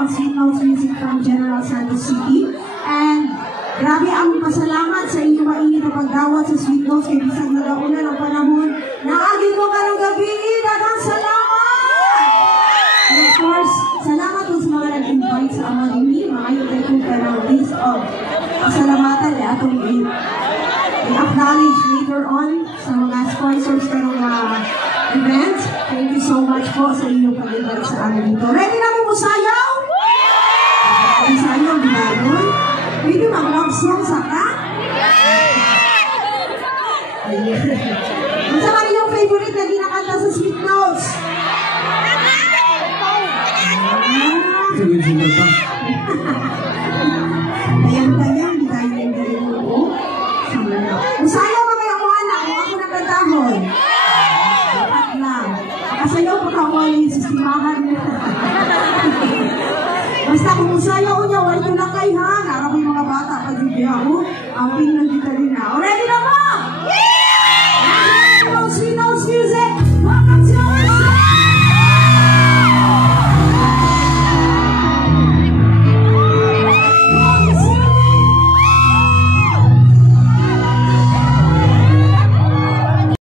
ang Sweet Notes Music from General Santos City. And grabe ang pasalamat sa inyong mainit na pagdawat sa Sweet Notes kay bisag nagaunan ang panahon na agin ko karong gabi. Daghang salamat! And of course, salamat po sa mga nag-invite sa amon ini. Maayo tayo kung karang list of pasalamatan na atong i-acknowledge later on sa mga sponsors karong event. Thank you so much po sa inyong pag-invite sa amin dito. Ready na mo sayaw? Sayaw, di ba yun? Pwede mag-love song sa ka? Ang sa kanyang favorite na ginakanta sa Sweet Notes? Tayang-tayang, di tayo yung galing mo. Masayaw ba kayo mga anak? Kung ako nagkatahon. Dapat lang. Kasayaw pa ka mo yung sistimahan mo. Basta kung masayaw niya, wala ito lang kay ha. Narang yung mga bata pag-ibig ako. Ang